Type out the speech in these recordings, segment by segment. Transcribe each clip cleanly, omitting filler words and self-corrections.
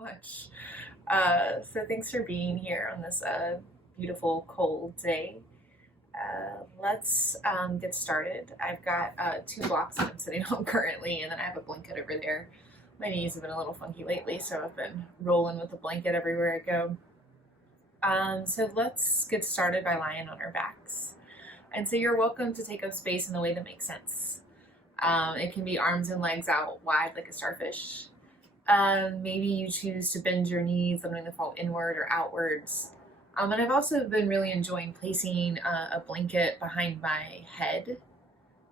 much. So thanks for being here on this beautiful cold day. Let's get started. I've got 2 blocks that I'm sitting on currently, and then I have a blanket over there. My knees have been a little funky lately, so I've been rolling with the blanket everywhere I go. So let's get started by lying on our backs. And so you're welcome to take up space in the way that makes sense. It can be arms and legs out wide like a starfish. Maybe you choose to bend your knees, letting them fall inward or outwards. And I've also been really enjoying placing a blanket behind my head,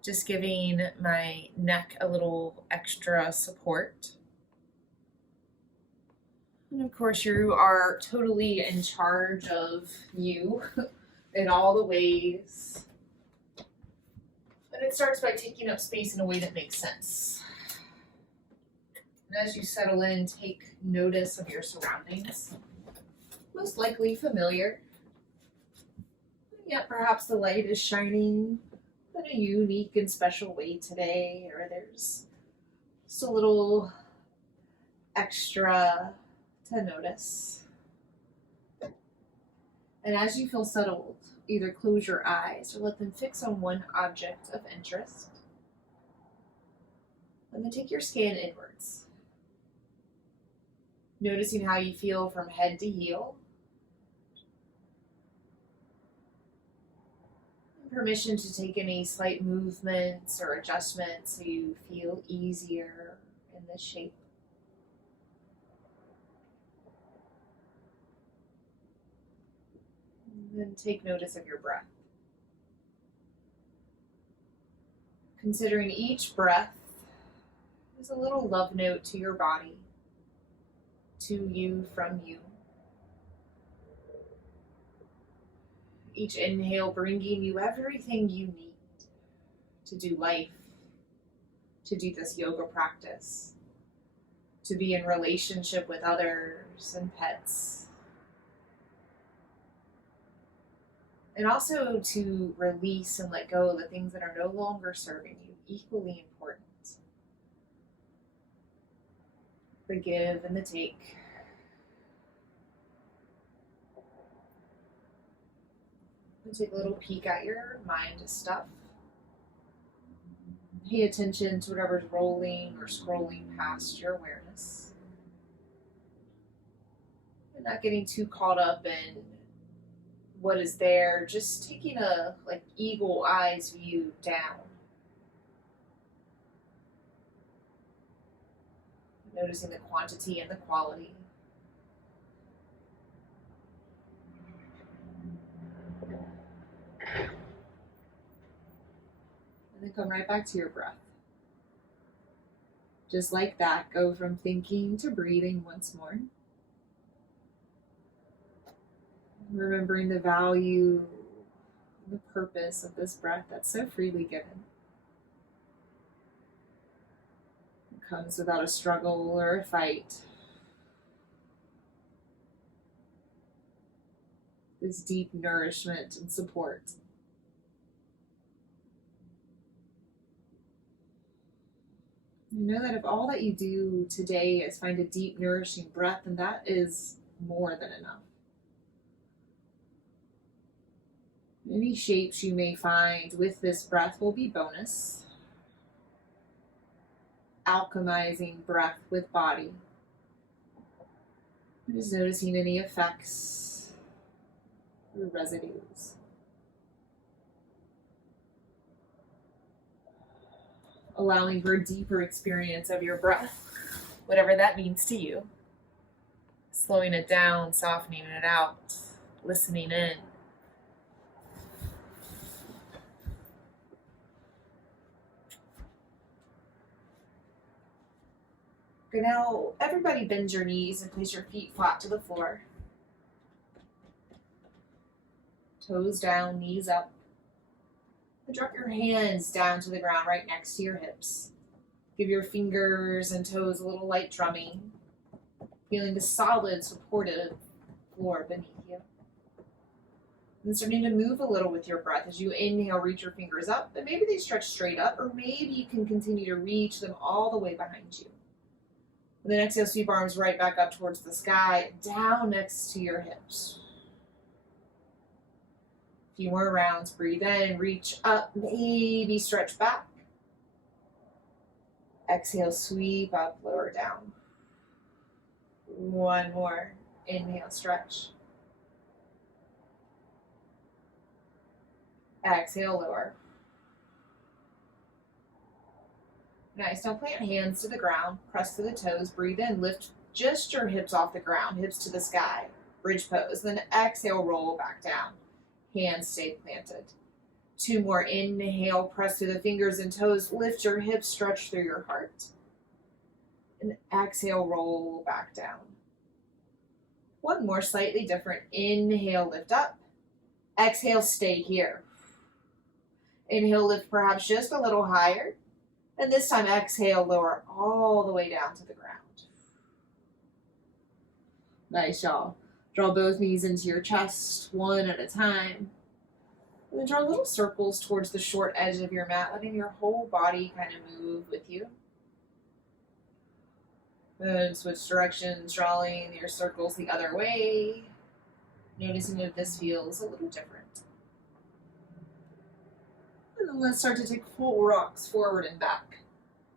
just giving my neck a little extra support. And of course, you are totally in charge of you in all the ways. And it starts by taking up space in a way that makes sense. And as you settle in, take notice of your surroundings. Most likely familiar. Yet perhaps the light is shining in a unique and special way today, or there's just a little extra to notice. And as you feel settled, either close your eyes or let them fix on one object of interest. And then take your scan inwards, noticing how you feel from head to heel. Permission to take any slight movements or adjustments so you feel easier in this shape. And then take notice of your breath. Considering each breath is a little love note to your body, to you, from you. Each inhale bringing you everything you need to do life, to do this yoga practice, to be in relationship with others and pets, and also to release and let go of the things that are no longer serving you, equally important. The give and the take. Take a little peek at your mind stuff. Pay attention to whatever's rolling or scrolling past your awareness. And not getting too caught up in what is there, just taking a eagle eyes view down. Noticing the quantity and the quality. And then come right back to your breath. Just like that, go from thinking to breathing once more. Remembering the value, the purpose of this breath that's so freely given. It comes without a struggle or a fight. This deep nourishment and support. You know that if all that you do today is find a deep, nourishing breath, then that is more than enough. Any shapes you may find with this breath will be bonus. Alchemizing breath with body. Just noticing any effects or residues. Allowing for a deeper experience of your breath, whatever that means to you. Slowing it down, softening it out, listening in. Okay, now everybody bend your knees and place your feet flat to the floor. Toes down, knees up. Drop your hands down to the ground right next to your hips. Give your fingers and toes a little light drumming, feeling the solid, supportive floor beneath you. And starting to move a little with your breath. As you inhale, reach your fingers up, and maybe they stretch straight up, or maybe you can continue to reach them all the way behind you. And then exhale, sweep arms right back up towards the sky, down next to your hips. A few more rounds. Breathe in, reach up, maybe stretch back. Exhale, sweep up, lower down. One more. Inhale, stretch. Exhale, lower. Nice. Now plant hands to the ground, press to the toes, breathe in, lift just your hips off the ground, hips to the sky, bridge pose. Then exhale, roll back down. Hands stay planted. Two more. Inhale, press through the fingers and toes, lift your hips, stretch through your heart. And exhale, roll back down. One more, slightly different. Inhale, lift up. Exhale, stay here. Inhale, lift perhaps just a little higher. And this time, exhale, lower all the way down to the ground. Nice, y'all. Draw both knees into your chest, one at a time. And then draw little circles towards the short edge of your mat, letting your whole body kind of move with you. And switch directions, drawing your circles the other way. Noticing if this feels a little different. And then let's start to take full rocks forward and back.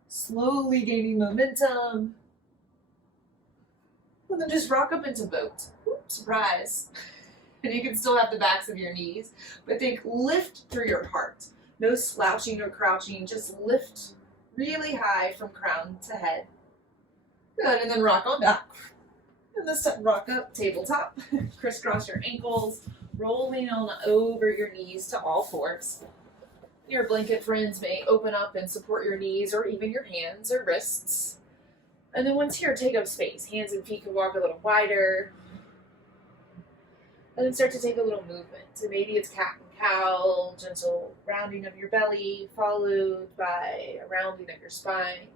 Slowly gaining momentum. And then just rock up into boat. Oops, surprise. And you can still have the backs of your knees, but think lift through your heart. No slouching or crouching, just lift really high from crown to head. Good, and then rock on back. And this time, rock up, tabletop. Crisscross your ankles, rolling on over your knees to all fours. Your blanket friends may open up and support your knees or even your hands or wrists. And then once here, take up space. Hands and feet can walk a little wider. And then start to take a little movement. So maybe it's cat and cow, gentle rounding of your belly, followed by a rounding of your spine.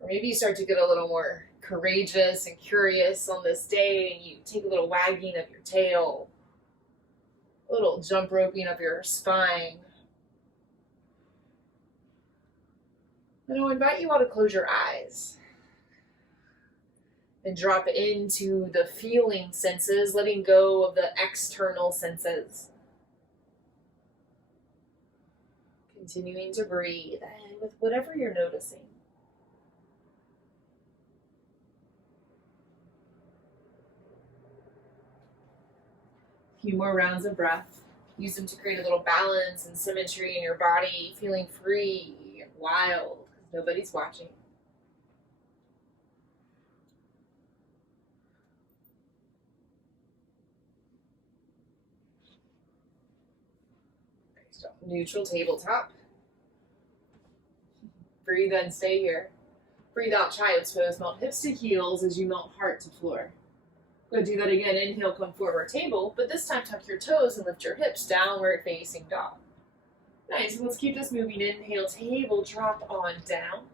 Or maybe you start to get a little more courageous and curious on this day, and you take a little wagging of your tail, a little jump roping of your spine. And I'll invite you all to close your eyes and drop into the feeling senses, letting go of the external senses. Continuing to breathe with whatever you're noticing. A few more rounds of breath. Use them to create a little balance and symmetry in your body, feeling free and wild. Nobody's watching. Neutral tabletop. Breathe in, stay here. Breathe out, child's pose. Melt hips to heels as you melt heart to floor. Go do that again. Inhale, come forward table, but this time tuck your toes and lift your hips, downward facing dog. Nice, let's keep this moving. Inhale, table, drop on down.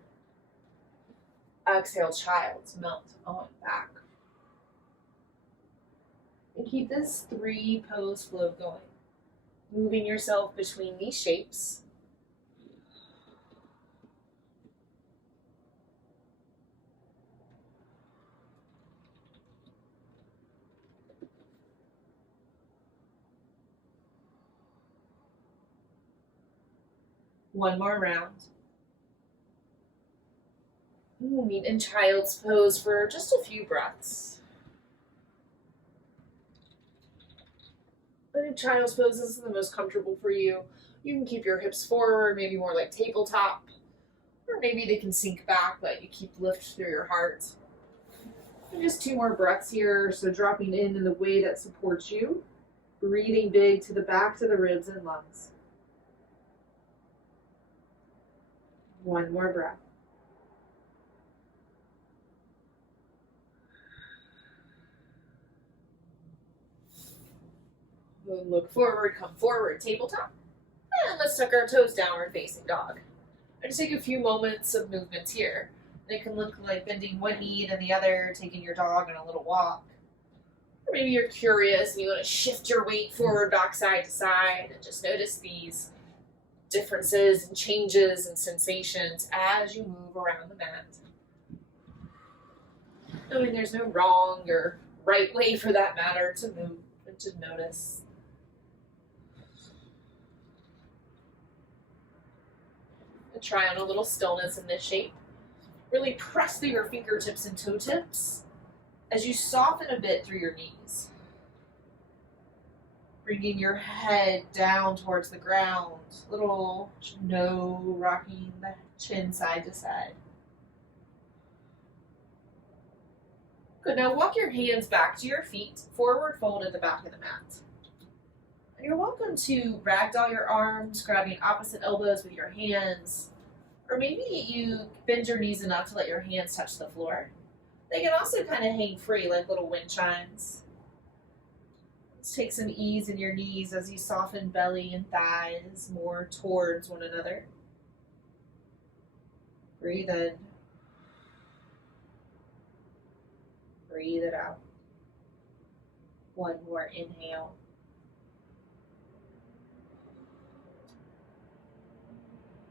Exhale, child's melt on back. And keep this 3 pose flow going. Moving yourself between these shapes. One more round. We'll meet in child's pose for just a few breaths. But in child's pose, this is the most comfortable for you. You can keep your hips forward, maybe more like tabletop, or maybe they can sink back, but you keep lift through your heart. And just 2 more breaths here, so dropping in the way that supports you, breathing big to the back, to the ribs and lungs. One more breath. Look forward, come forward, tabletop. And let's tuck our toes downward facing dog. And just take a few moments of movements here. They can look like bending one knee then the other, taking your dog on a little walk. Or maybe you're curious and you want to shift your weight forward, back, side to side, and just notice these differences and changes and sensations as you move around the mat. Knowing there's no wrong or right way for that matter to move and to notice. And try on a little stillness in this shape. Really press through your fingertips and toe tips as you soften a bit through your knees. Bringing your head down towards the ground. Little no rocking the chin side to side. Good, now walk your hands back to your feet, forward fold at the back of the mat. And you're welcome to ragdoll your arms, grabbing opposite elbows with your hands. Or maybe you bend your knees enough to let your hands touch the floor. They can also kind of hang free like little wind chimes. Let's take some ease in your knees as you soften belly and thighs more towards one another. Breathe in. Breathe it out. One more inhale.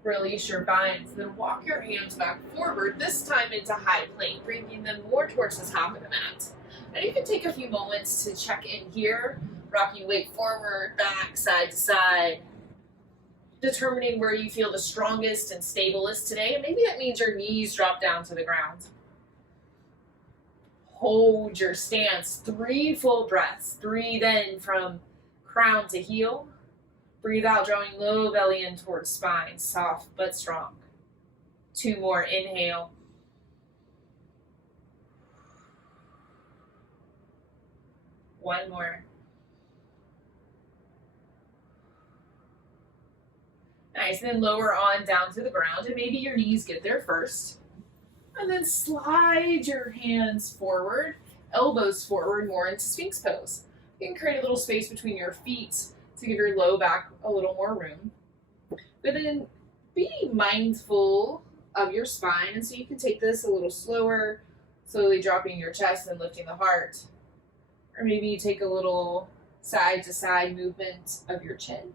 Release your binds, then walk your hands back forward, this time into high plank, bringing them more towards the top of the mat. And you can take a few moments to check in here, rocking weight forward, back, side to side, determining where you feel the strongest and stablest today. And maybe that means your knees drop down to the ground. Hold your stance, 3 full breaths. Breathe in from crown to heel. Breathe out, drawing low belly in towards spine, soft but strong. 2 more, inhale. One more. Nice, and then lower on down to the ground, and maybe your knees get there first. And then slide your hands forward, elbows forward, more into Sphinx pose. You can create a little space between your feet to give your low back a little more room. But then be mindful of your spine, and so you can take this a little slower, slowly dropping your chest and lifting the heart. Or maybe you take a little side to side movement of your chin.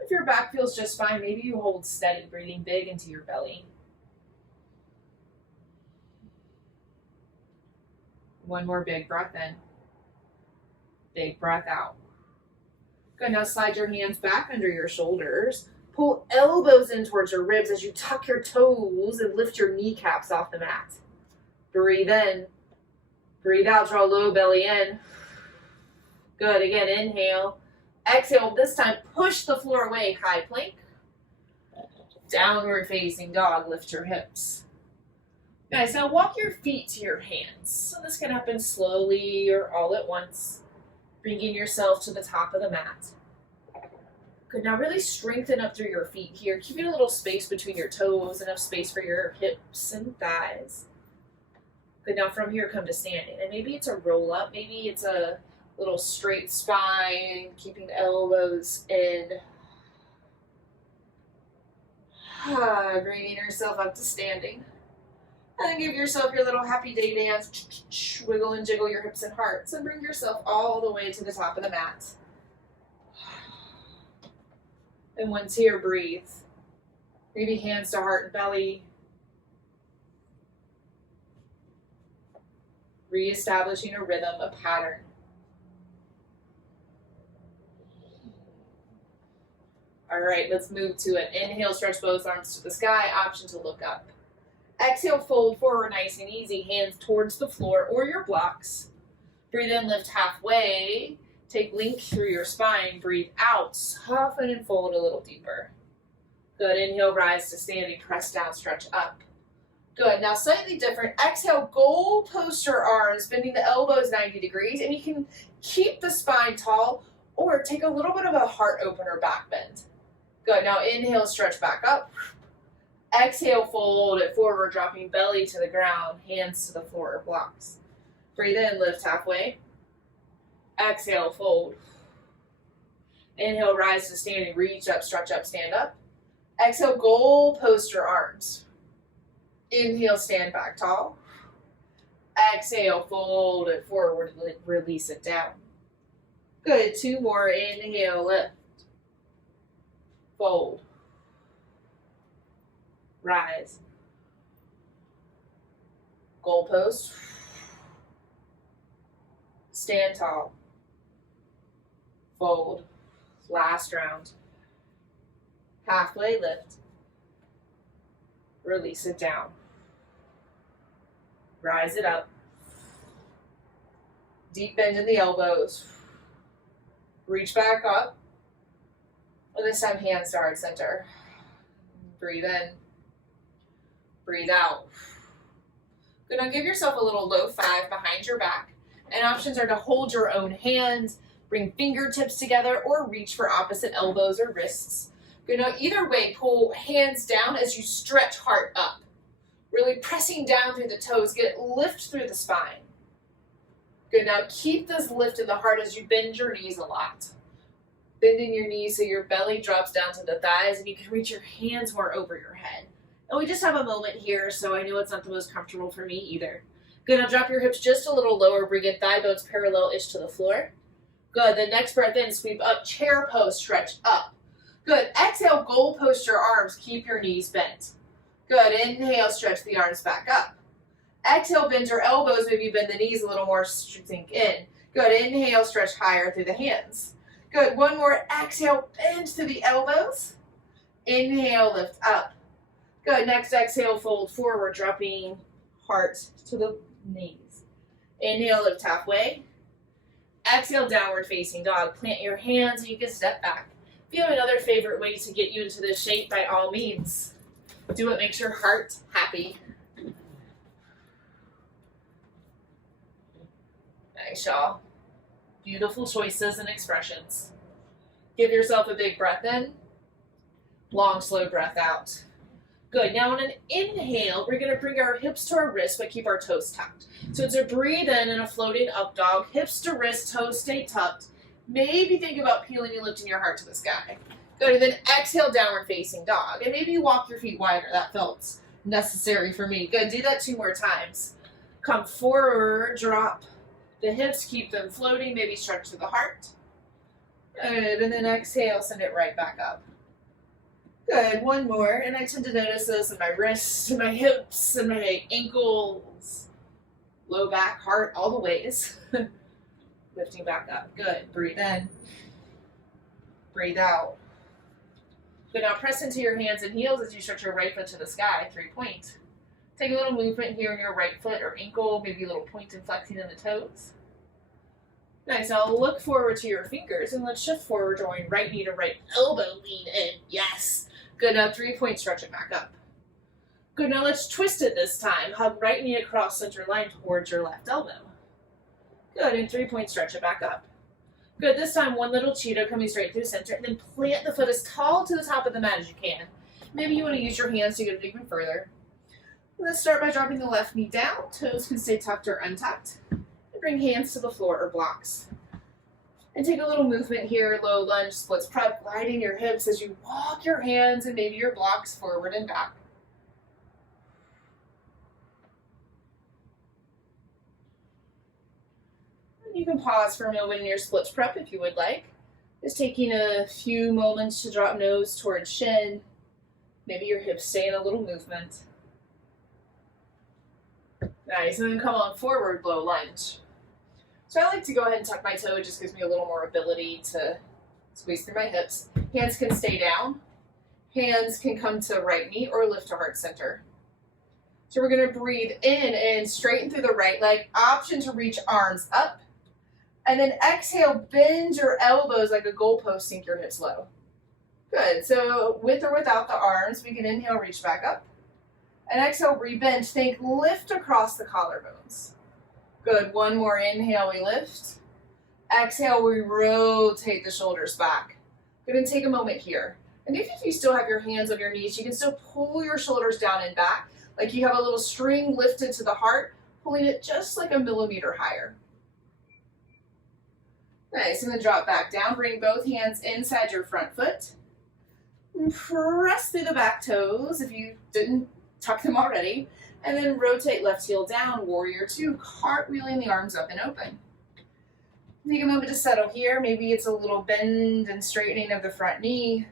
If your back feels just fine, maybe you hold steady, breathing big into your belly. One more big breath in. Big breath out. Good, now slide your hands back under your shoulders. Pull elbows in towards your ribs as you tuck your toes and lift your kneecaps off the mat. Breathe in. Breathe out, draw low belly in. Good, again, inhale. Exhale, this time push the floor away, high plank. Downward facing dog, lift your hips. Nice, now walk your feet to your hands. So this can happen slowly or all at once, bringing yourself to the top of the mat. Good, now really strengthen up through your feet here, keeping a little space between your toes, enough space for your hips and thighs. Good, now from here come to standing, and maybe it's a roll up, maybe it's a little straight spine, keeping the elbows in. Bringing yourself up to standing. And then give yourself your little happy day dance. Wiggle and jiggle your hips and hearts, and bring yourself all the way to the top of the mat. And once here, breathe. Maybe hands to heart and belly. Reestablishing a rhythm, a pattern. All right, let's move to it. Inhale, stretch both arms to the sky, option to look up. Exhale, fold forward nice and easy, hands towards the floor or your blocks. Breathe in, lift halfway. Take length through your spine. Breathe out, soften and fold a little deeper. Good, inhale, rise to standing, press down, stretch up. Good, now slightly different. Exhale, goal post your arms, bending the elbows 90 degrees, and you can keep the spine tall or take a little bit of a heart opener back bend. Good, now inhale, stretch back up. Exhale, fold it forward, dropping belly to the ground, hands to the floor or blocks. Breathe in, lift halfway. Exhale, fold. Inhale, rise to standing, reach up, stretch up, stand up. Exhale, goal post your arms. Inhale, stand back tall. Exhale, fold it forward, release it down. Good, 2 more, inhale, lift. fold, rise, goalpost, stand tall, fold, last round, halfway lift, release it down, rise it up, deep bend in the elbows, reach back up, and this time hands to heart center. Breathe in, breathe out. Good, now give yourself a little low five behind your back, and options are to hold your own hands, bring fingertips together, or reach for opposite elbows or wrists. Good, now either way, pull hands down as you stretch heart up. Really pressing down through the toes, get lift through the spine. Good, now keep this lift in the heart as you bend your knees a lot. Bending your knees so your belly drops down to the thighs and you can reach your hands more over your head. And we just have a moment here, so I know it's not the most comfortable for me either. Good, now drop your hips just a little lower, bring your thigh bones parallel-ish to the floor. Good, the next breath in, sweep up, chair pose, stretch up. Good, exhale, goal post your arms, keep your knees bent. Good, inhale, stretch the arms back up. Exhale, bend your elbows, maybe bend the knees a little more, sink in. Good, inhale, stretch higher through the hands. Good, one more, exhale, bend through the elbows. Inhale, lift up. Good, next exhale, fold forward, dropping heart to the knees. Inhale, lift halfway. Exhale, downward facing dog. Plant your hands and you can step back. If you have another favorite way to get you into this shape, by all means, do what makes your heart happy. Nice, y'all. Beautiful choices and expressions. Give yourself a big breath in. Long, slow breath out. Good. Now on an inhale, we're going to bring our hips to our wrists, but keep our toes tucked. So it's a breathe in and a floating up dog. Hips to wrist, toes stay tucked. Maybe think about peeling and lifting your heart to the sky. Good. And then exhale, downward facing dog. And maybe you walk your feet wider. That felt necessary for me. Good. Do that 2 more times. Come forward, drop the hips, keep them floating. Maybe stretch to the heart. Good. And then exhale, send it right back up. Good, one more, and I tend to notice this in my wrists, and my hips, and my ankles, low back, heart, all the ways. Lifting back up, good, breathe in, breathe out. Good, now press into your hands and heels as you stretch your right foot to the sky, 3-point. Take a little movement here in your right foot or ankle, maybe a little point and flexing in the toes. Nice, now look forward to your fingers, and let's shift forward, drawing right knee to right elbow, lean in, yes. Good, now 3-point, stretch it back up. Good, now let's twist it this time. Hug right knee across center line towards your left elbow. Good, and 3-point, stretch it back up. Good, this time one little cheetah coming straight through center, and then plant the foot as tall to the top of the mat as you can. Maybe you want to use your hands to get it even further. Let's start by dropping the left knee down. Toes can stay tucked or untucked. And bring hands to the floor or blocks. And take a little movement here, low lunge, splits prep, gliding your hips as you walk your hands and maybe your blocks forward and back. And you can pause for a moment in your splits prep if you would like. Just taking a few moments to drop nose towards shin. Maybe your hips stay in a little movement. Nice, and then come on forward, low lunge. So I like to go ahead and tuck my toe. It just gives me a little more ability to squeeze through my hips. Hands can stay down. Hands can come to right knee or lift to heart center. So we're going to breathe in and straighten through the right leg. Option to reach arms up. And then exhale, bend your elbows like a goalpost, sink your hips low. Good. So with or without the arms, we can inhale, reach back up. And exhale, rebend. Think lift across the collarbones. Good, one more inhale, we lift. Exhale, we rotate the shoulders back. Good, and take a moment here. And if you still have your hands on your knees, you can still pull your shoulders down and back, like you have a little string lifted to the heart, pulling it just like a millimeter higher. Nice, and then drop back down. Bring both hands inside your front foot. And press through the back toes if you didn't tuck them already. And then rotate left heel down, warrior 2, cartwheeling the arms up and open. Take a moment to settle here. Maybe it's a little bend and straightening of the front knee.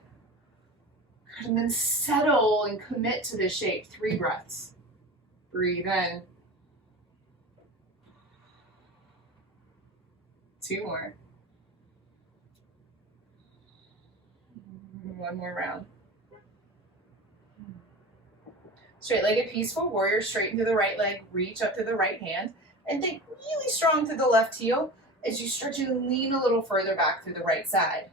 And then settle and commit to this shape. 3 breaths. Breathe in. 2 more. 1 more round. Straight-legged peaceful warrior, straighten through the right leg, reach up through the right hand, and think really strong through the left heel as you stretch and lean a little further back through the right side.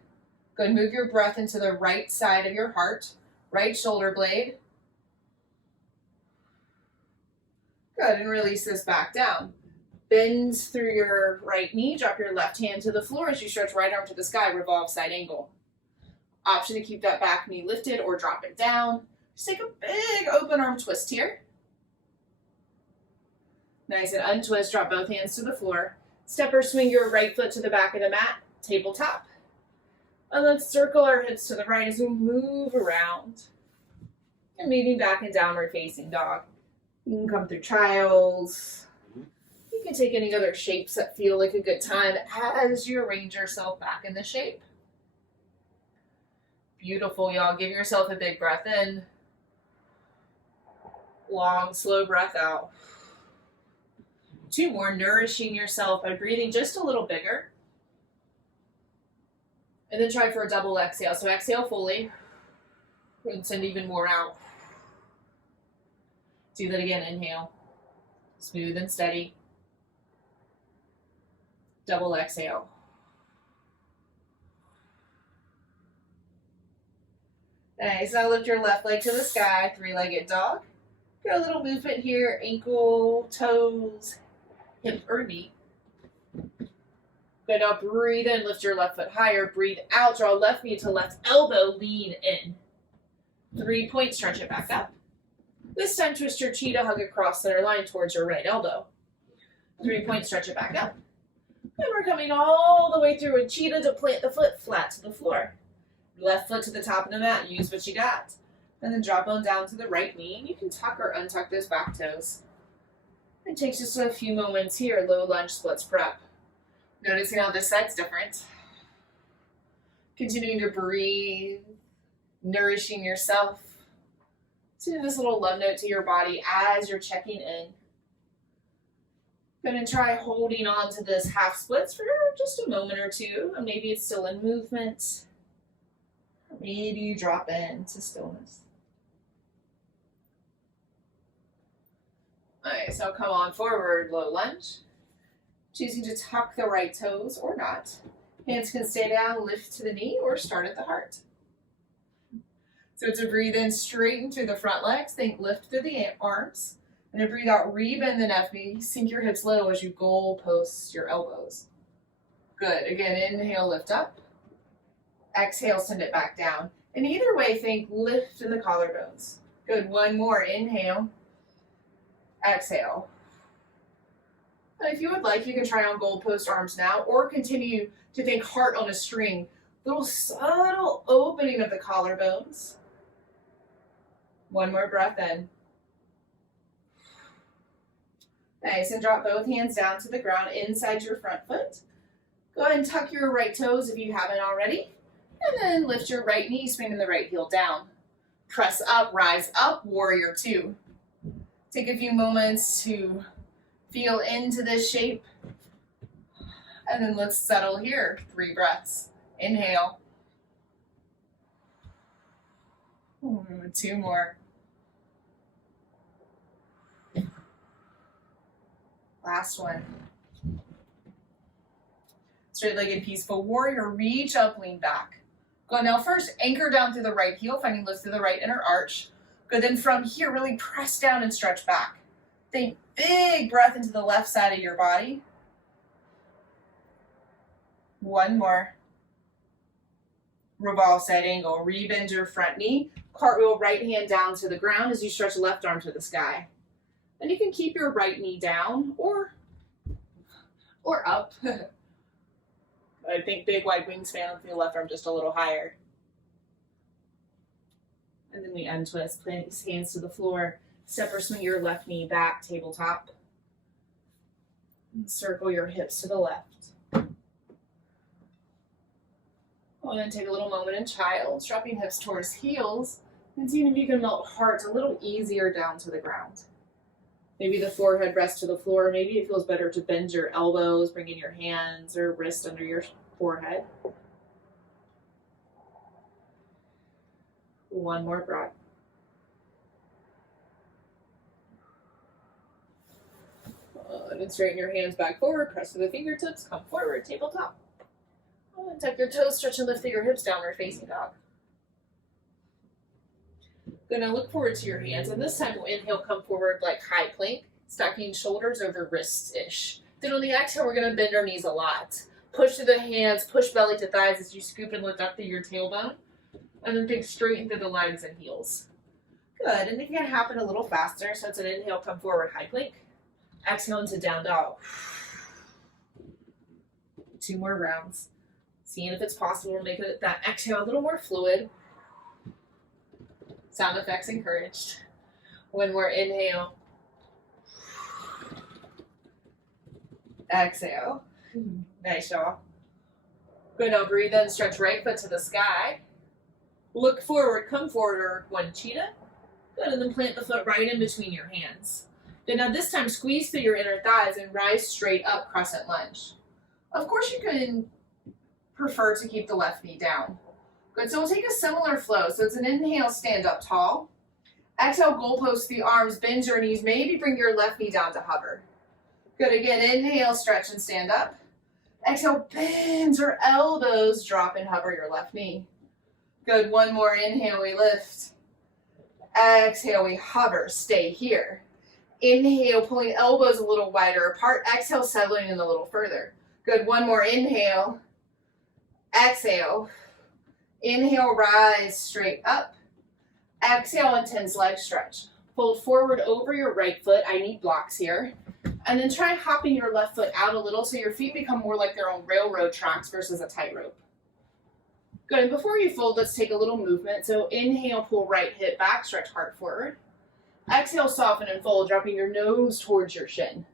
Go ahead and move your breath into the right side of your heart, right shoulder blade. Good, and release this back down. Bend through your right knee, drop your left hand to the floor as you stretch right arm to the sky, revolve side angle. Option to keep that back knee lifted or drop it down. Just take a big open arm twist here. Nice, and untwist, drop both hands to the floor. Step or swing your right foot to the back of the mat, tabletop. And let's circle our hips to the right as we move around. And meeting back in downward facing dog. You can come through child's. You can take any other shapes that feel like a good time as you arrange yourself back in the shape. Beautiful, y'all. Give yourself a big breath in. Long, slow breath out. 2 more, nourishing yourself by breathing just a little bigger. And then try for a double exhale. So exhale fully and send even more out. Do that again, inhale. Smooth and steady. Double exhale. Nice, now lift your left leg to the sky, 3-legged dog. Get a little movement here, ankle, toes, hip or knee. Good, now breathe in, lift your left foot higher, breathe out, draw left knee to left elbow, lean in. 3 points, stretch it back up. This time twist your cheetah, hug across center line towards your right elbow. 3 points, stretch it back up. And we're coming all the way through a cheetah to plant the foot flat to the floor. Left foot to the top of the mat, use what you got. And then drop on down to the right knee. You can tuck or untuck those back toes. It takes just a few moments here, low lunge splits prep. Noticing how this side's different. Continuing to breathe, nourishing yourself. Send this little love note to your body as you're checking in. Going to try holding on to this half splits for just a moment or two. And maybe it's still in movement. Maybe you drop into stillness. Alright, so come on forward, low lunge. Choosing to tuck the right toes or not. Hands can stay down, lift to the knee, or start at the heart. So to breathe in, straighten through the front legs, think lift through the arms. And to breathe out, rebend the neck knee, sink your hips low as you goalpost your elbows. Good, again, inhale, lift up. Exhale, send it back down. And either way, think lift in the collarbones. Good, 1 more, inhale. Exhale. And if you would like, you can try on goalpost arms now, or continue to think heart on a string. Little subtle opening of the collarbones. 1 more breath in. Nice, and drop both hands down to the ground inside your front foot. Go ahead and tuck your right toes if you haven't already. And then lift your right knee, swinging the right heel down. Press up, rise up, warrior 2. Take a few moments to feel into this shape. And then let's settle here. 3 breaths. Inhale. 2 more. Last one. Straight-legged peaceful warrior. Reach up, lean back. Go now first, anchor down through the right heel, finding lift through the right inner arch. Good, then from here, really press down and stretch back. Think big breath into the left side of your body. 1 more. Revolve side angle. Rebend your front knee. Cartwheel right hand down to the ground as you stretch left arm to the sky. And you can keep your right knee down or up. I think big wide wingspan with your left arm just a little higher. And then we untwist, plant these hands to the floor. Step or swing your left knee back, tabletop. And circle your hips to the left. And then take a little moment in child's, dropping hips towards heels. And seeing if you can melt heart a little easier down to the ground. Maybe the forehead rests to the floor. Maybe it feels better to bend your elbows, bring in your hands or wrist under your forehead. One more breath. And then straighten your hands back forward, press to the fingertips, come forward, tabletop. And tuck your toes, stretch and lift through your hips, downward facing dog. Good, now look forward to your hands, and this time we'll inhale, come forward like high plank, stacking shoulders over wrists-ish. Then on the exhale, we're gonna bend our knees a lot. Push through the hands, push belly to thighs as you scoop and lift up through your tailbone, and then think straight into the legs and heels. Good, and it can happen a little faster, so it's an inhale, come forward, high plank. Exhale into down dog. 2 more rounds. Seeing if it's possible to make that exhale a little more fluid. Sound effects encouraged. 1 more inhale. Exhale. Nice, y'all. Good, now breathe in, stretch right foot to the sky. Look forward, come forward, or 1 cheetah. Good, and then plant the foot right in between your hands. Good, now this time squeeze through your inner thighs and rise straight up, crescent lunge. Of course you can prefer to keep the left knee down. Good, so we'll take a similar flow. So it's an inhale, stand up tall. Exhale, goalpost the arms, bend your knees, maybe bring your left knee down to hover. Good, again, inhale, stretch and stand up. Exhale, bend your elbows, drop and hover your left knee. Good, 1 more inhale, we lift. Exhale, we hover, stay here. Inhale, pulling elbows a little wider apart. Exhale, settling in a little further. Good, 1 more inhale. Exhale. Inhale, rise straight up. Exhale, intense leg stretch. Fold forward over your right foot. I need blocks here. And then try hopping your left foot out a little so your feet become more like their own railroad tracks versus a tightrope. Good, and before you fold, let's take a little movement. So inhale, pull right hip back, stretch heart forward. Exhale, soften and fold, dropping your nose towards your shin.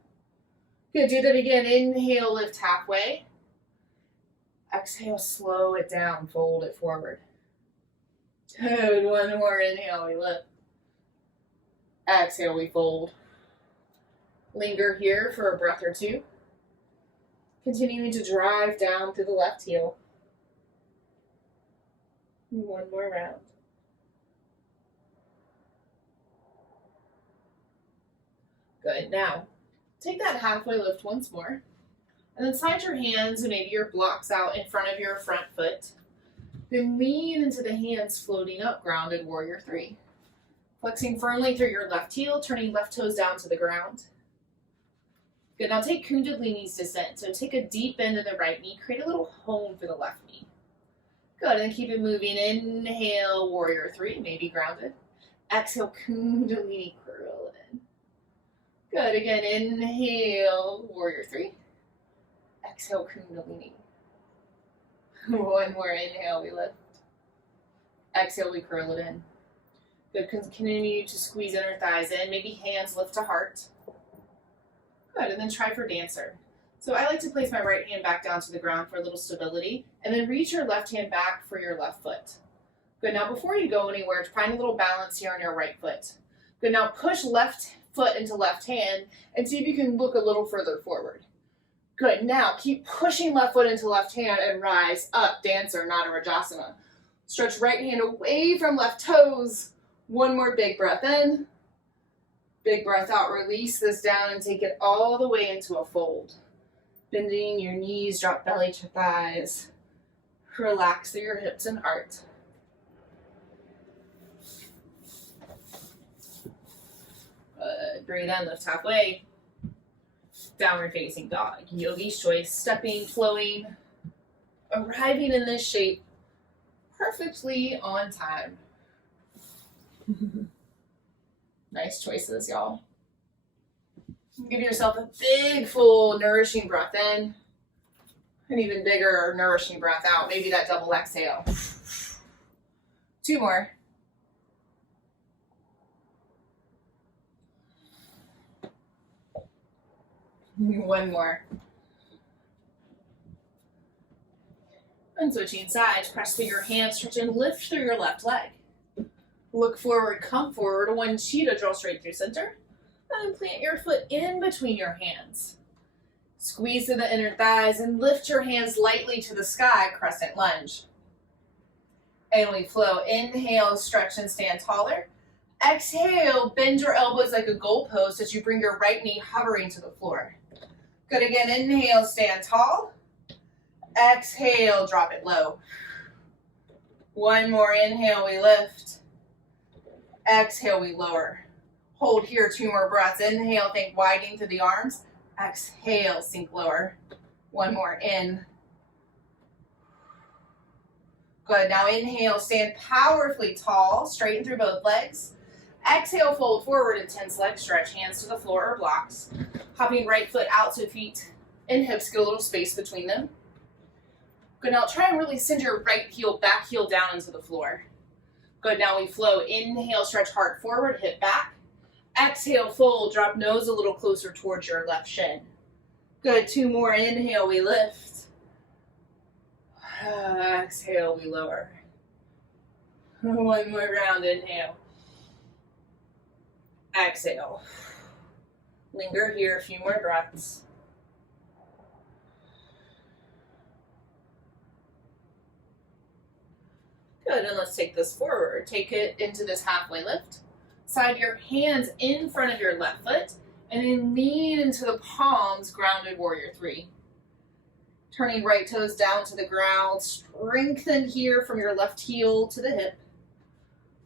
Good, do that again. Inhale, lift halfway. Exhale, slow it down, fold it forward. Good, 1 more inhale, we lift. Exhale, we fold. Linger here for a breath or 2. Continuing to drive down through the left heel. 1 more round. Good, now take that halfway lift once more. And then slide your hands and maybe your blocks out in front of your front foot. Then lean into the hands floating up, grounded warrior 3. Flexing firmly through your left heel, turning left toes down to the ground. Good, now take Kundalini's descent. So take a deep bend in the right knee, create a little home for the left knee. Good, and keep it moving. Inhale, warrior 3, maybe grounded. Exhale, Kundalini, curl it in. Good, again, inhale, warrior 3. Exhale, Kundalini. 1 more inhale, we lift. Exhale, we curl it in. Good, continue to squeeze inner thighs in. Maybe hands lift to heart. Good, and then try for dancer. So I like to place my right hand back down to the ground for a little stability, and then reach your left hand back for your left foot. Good, now before you go anywhere, find a little balance here on your right foot. Good, now push left foot into left hand, and see if you can look a little further forward. Good, now keep pushing left foot into left hand and rise up, dancer, not a Rajasana. Stretch right hand away from left toes. 1 more big breath in. Big breath out, release this down and take it all the way into a fold. Bending your knees, drop belly to thighs. Relax through your hips and heart. Good, breathe in, lift halfway. Downward facing dog, yogi's choice, stepping, flowing, arriving in this shape perfectly on time. Nice choices, y'all. Give yourself a big, full, nourishing breath in. An even bigger, nourishing breath out. Maybe that double exhale. 2 more. One more. And switching sides, press through your hands, stretch and lift through your left leg. Look forward, come forward, one cheetah, draw straight through center. And then plant your foot in between your hands. Squeeze through the inner thighs and lift your hands lightly to the sky, crescent lunge. And we flow. Inhale, stretch and stand taller. Exhale, bend your elbows like a goalpost as you bring your right knee hovering to the floor. Good, again, inhale, stand tall. Exhale, drop it low. One more, inhale, we lift. Exhale, we lower. Hold here, 2 more breaths. Inhale, think widening through the arms. Exhale, sink lower. One more, in. Good, now inhale, stand powerfully tall, straighten through both legs. Exhale, fold forward, intense leg stretch, hands to the floor or blocks. Hopping right foot out so feet and hips get a little space between them. Good, now try and really send your right heel, back heel down into the floor. Good, now we flow. Inhale, stretch heart forward, hip back. Exhale, fold, drop nose a little closer towards your left shin. Good, 2 more, inhale, we lift. Exhale, we lower. One more round, inhale. Exhale. Linger here, a few more breaths. Good, and let's take this forward. Take it into this halfway lift. Side your hands in front of your left foot, and then lean into the palms, grounded warrior 3. Turning right toes down to the ground. Strengthen here from your left heel to the hip.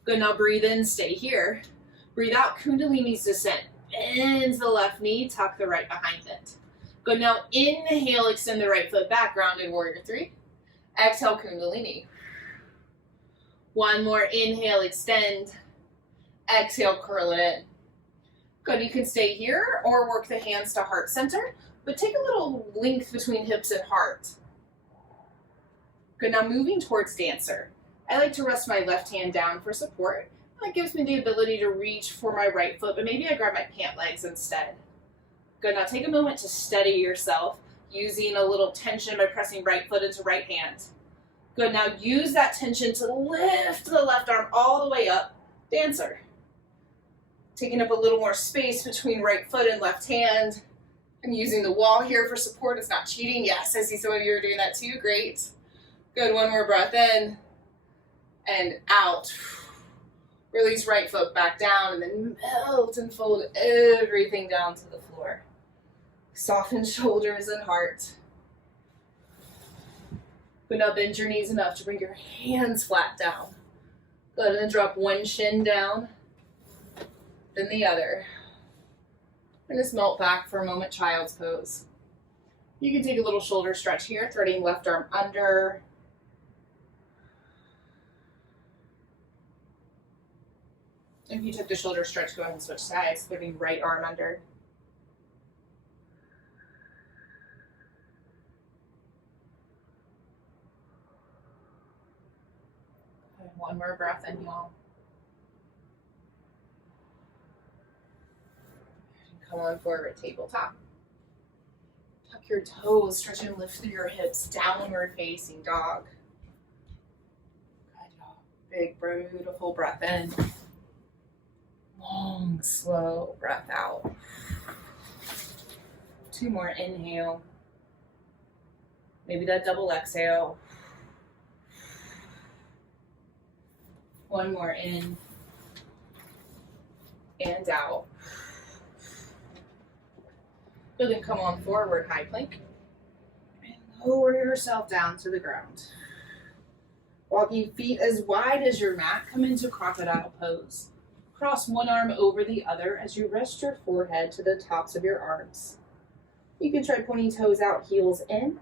Good, now breathe in, stay here. Breathe out, Kundalini's descent. Bend the left knee, tuck the right behind it. Good, now inhale, extend the right foot back, grounded warrior 3. Exhale, Kundalini. One more, inhale, extend. Exhale, curl it in. Good, you can stay here or work the hands to heart center, but take a little length between hips and heart. Good, now moving towards dancer. I like to rest my left hand down for support. That gives me the ability to reach for my right foot, but maybe I grab my pant legs instead. Good, now take a moment to steady yourself, using a little tension by pressing right foot into right hand. Good, now use that tension to lift the left arm all the way up, dancer. Taking up a little more space between right foot and left hand. I'm using the wall here for support, it's not cheating. Yes, I see some of you are doing that too, great. Good, one more breath in and out. Release right foot back down and then melt and fold everything down to the floor. Soften shoulders and heart. Good, now bend your knees enough to bring your hands flat down. Good, and then drop one shin down, then the other. And just melt back for a moment, child's pose. You can take a little shoulder stretch here, threading left arm under. If you took the shoulder stretch, go ahead and switch sides, threading right arm under. And one more breath in, y'all. Come on forward, tabletop. Tuck your toes, stretch and lift through your hips, downward facing dog. Good, y'all. Big, beautiful breath in. Long, slow breath out. 2 more, inhale. Maybe that double exhale. 1 more in and out. Good, then come on forward, high plank. And lower yourself down to the ground. Walking feet as wide as your mat, come into crocodile pose. Cross one arm over the other as you rest your forehead to the tops of your arms. You can try pointing toes out, heels in,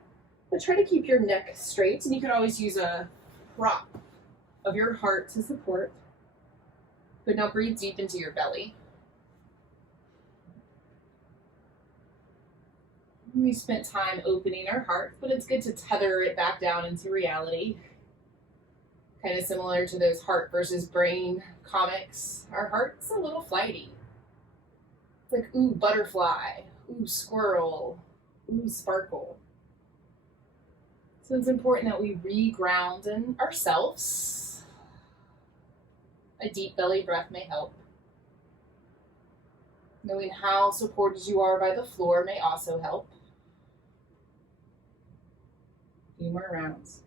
but try to keep your neck straight, and you can always use a prop of your heart to support. But now breathe deep into your belly. We spent time opening our heart, but it's good to tether it back down into reality. Kind of similar to those heart versus brain comics. Our heart's a little flighty. It's like, ooh, butterfly, ooh, squirrel, ooh, sparkle. So it's important that we reground in ourselves. A deep belly breath may help. Knowing how supported you are by the floor may also help. A few more rounds.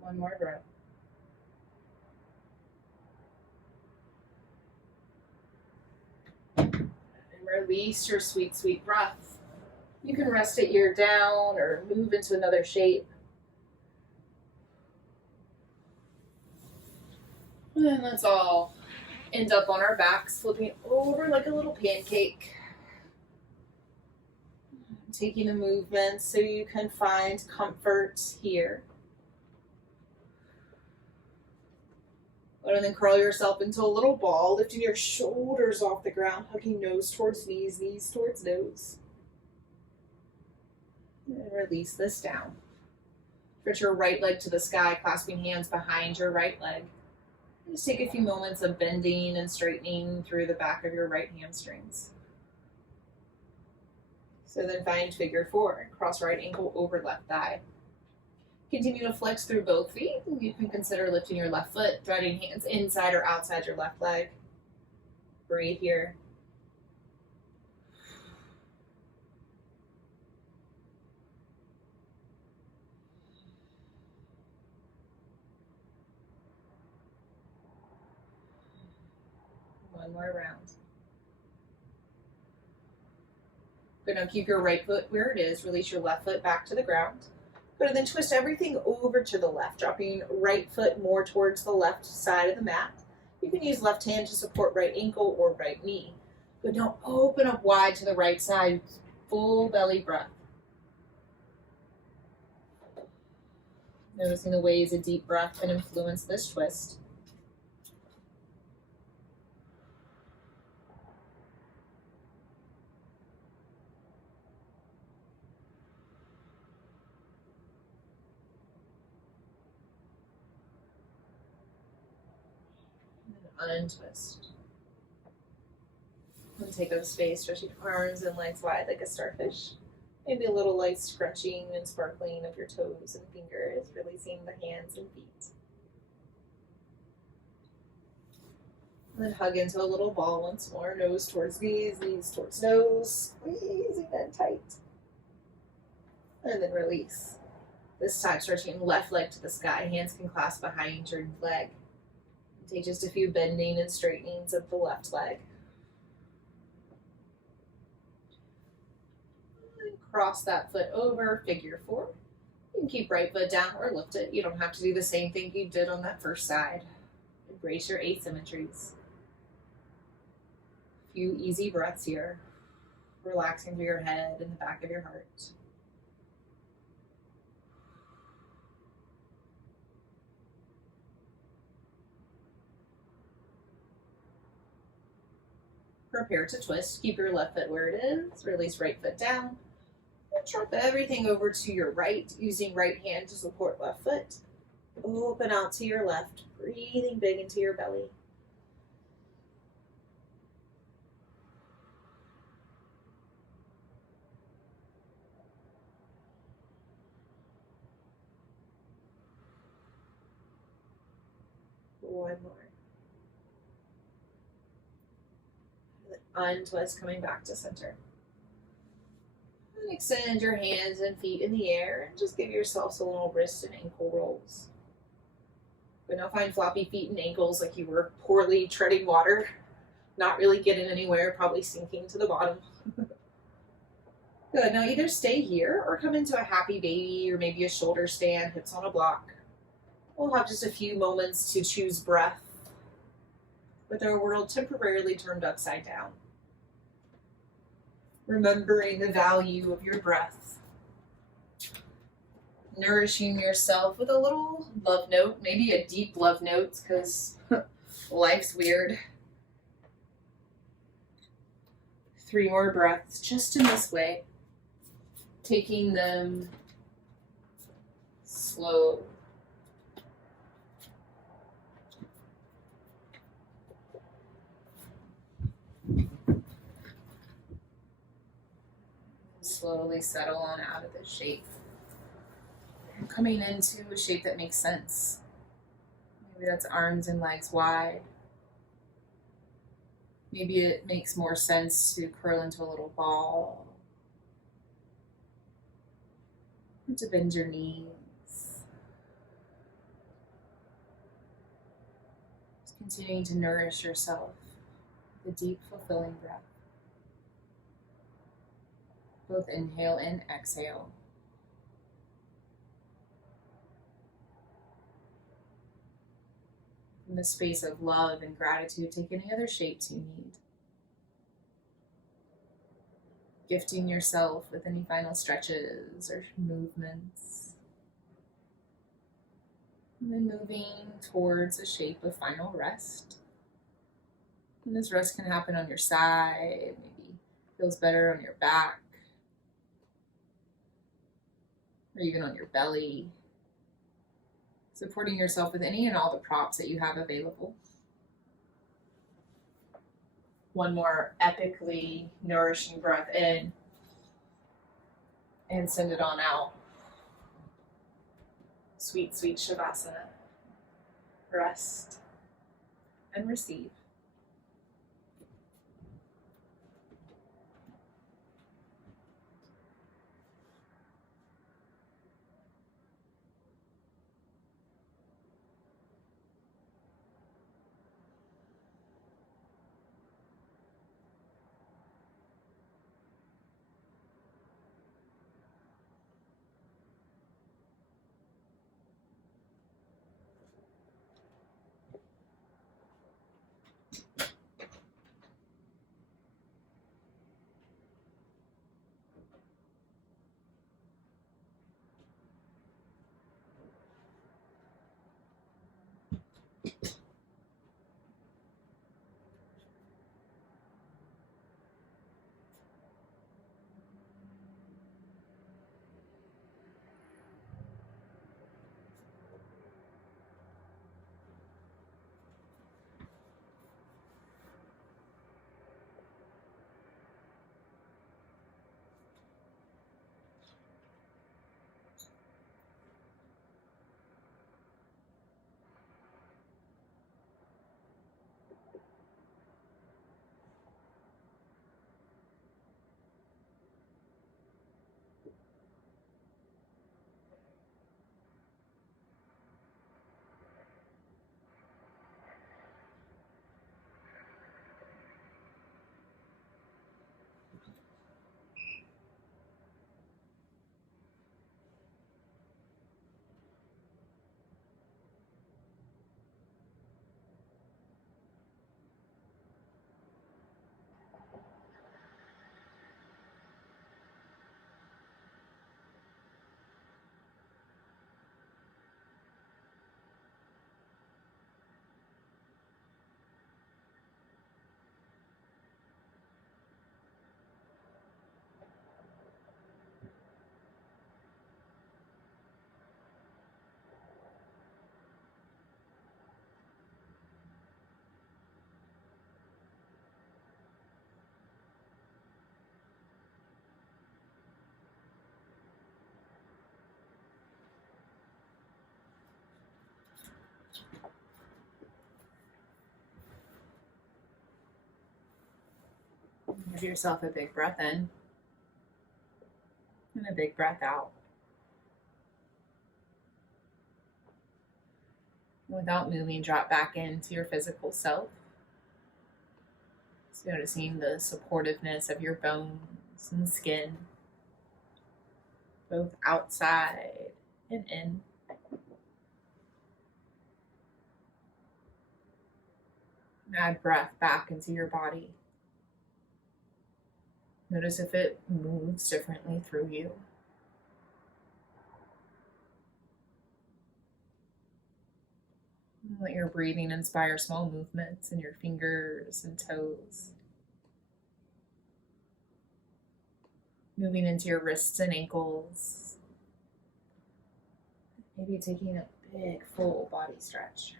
One more breath. And release your sweet, sweet breath. You can rest it ear down or move into another shape. And then let's all end up on our backs, flipping over like a little pancake. Taking the movement so you can find comfort here. And then curl yourself into a little ball, lifting your shoulders off the ground, hugging nose towards knees, knees towards nose. And release this down. Put your right leg to the sky, clasping hands behind your right leg. Just take a few moments of bending and straightening through the back of your right hamstrings. So then find figure four. Cross right ankle over left thigh. Continue to flex through both feet. You can consider lifting your left foot, threading hands inside or outside your left leg. Breathe here. One more round. Good, now keep your right foot where it is. Release your left foot back to the ground. Good, and then twist everything over to the left, dropping right foot more towards the left side of the mat. You can use left hand to support right ankle or right knee. Good, now open up wide to the right side. Full belly breath. Noticing the ways a deep breath can influence this twist. Untwist. And take up space, stretching arms and legs wide like a starfish. Maybe a little light scrunching and sparkling of your toes and fingers, releasing the hands and feet. And then hug into a little ball once more, nose towards knees, knees towards nose, squeezing that tight. And then release. This time stretching left leg to the sky, hands can clasp behind your leg. Take just a few bending and straightenings of the left leg. And cross that foot over, figure four. You can keep right foot down or lift it. You don't have to do the same thing you did on that first side. Embrace your asymmetries. A few easy breaths here, relaxing through your head and the back of your heart. Prepare to twist. Keep your left foot where it is. Release right foot down. And drop everything over to your right, using right hand to support left foot. Open out to your left, breathing big into your belly. One more. Untwist, coming back to center. And extend your hands and feet in the air and just give yourself some little wrist and ankle rolls. But now find floppy feet and ankles like you were poorly treading water, not really getting anywhere, probably sinking to the bottom. Good, now either stay here or come into a happy baby or maybe a shoulder stand, hips on a block. We'll have just a few moments to choose breath with our world temporarily turned upside down. Remembering the value of your breath. Nourishing yourself with a little love note, maybe a deep love note, because life's weird. 3 more breaths, just in this way. Taking them slow. Slowly settle on out of this shape. And coming into a shape that makes sense. Maybe that's arms and legs wide. Maybe it makes more sense to curl into a little ball. Or to bend your knees. Just continuing to nourish yourself with a deep, fulfilling breath. Both inhale and exhale. In the space of love and gratitude, take any other shapes you need. Gifting yourself with any final stretches or movements. And then moving towards a shape of final rest. And this rest can happen on your side, maybe feels better on your back, or even on your belly. Supporting yourself with any and all the props that you have available. One more epically nourishing breath in and send it on out. Sweet, sweet Shavasana. Rest and receive. Give yourself a big breath in and a big breath out. Without moving, drop back into your physical self. So noticing the supportiveness of your bones and skin, both outside and in. Add breath back into your body. Notice if it moves differently through you. Let your breathing inspire small movements in your fingers and toes. Moving into your wrists and ankles. Maybe taking a big full body stretch.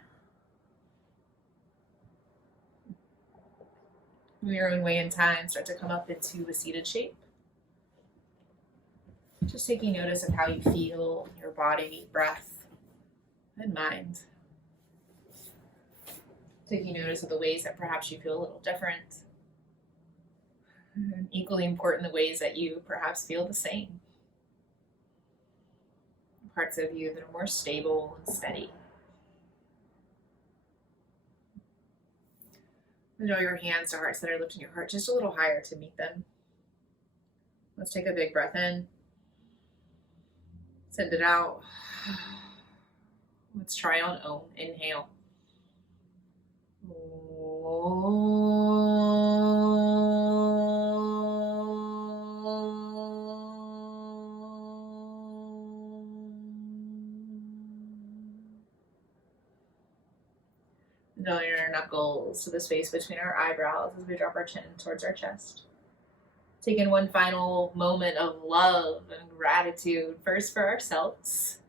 In your own way and time, start to come up into a seated shape. Just taking notice of how you feel, your body, breath, and mind. Taking notice of the ways that perhaps you feel a little different. And equally important, the ways that you perhaps feel the same. Parts of you that are more stable and steady. Draw your hands to heart center, lifting your heart just a little higher to meet them. Let's take a big breath in. Send it out. Let's try on Om. Inhale. Draw your knuckles to the space between our eyebrows as we drop our chin towards our chest. Taking one final moment of love and gratitude, first for ourselves,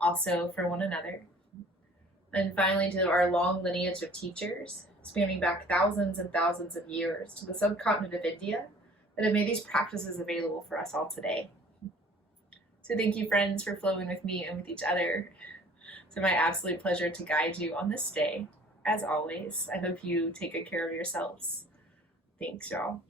also for one another. And finally to our long lineage of teachers, spanning back thousands and thousands of years to the subcontinent of India that have made these practices available for us all today. So thank you, friends, for flowing with me and with each other. It's my absolute pleasure to guide you on this day. As always, I hope you take good care of yourselves. Thanks, y'all.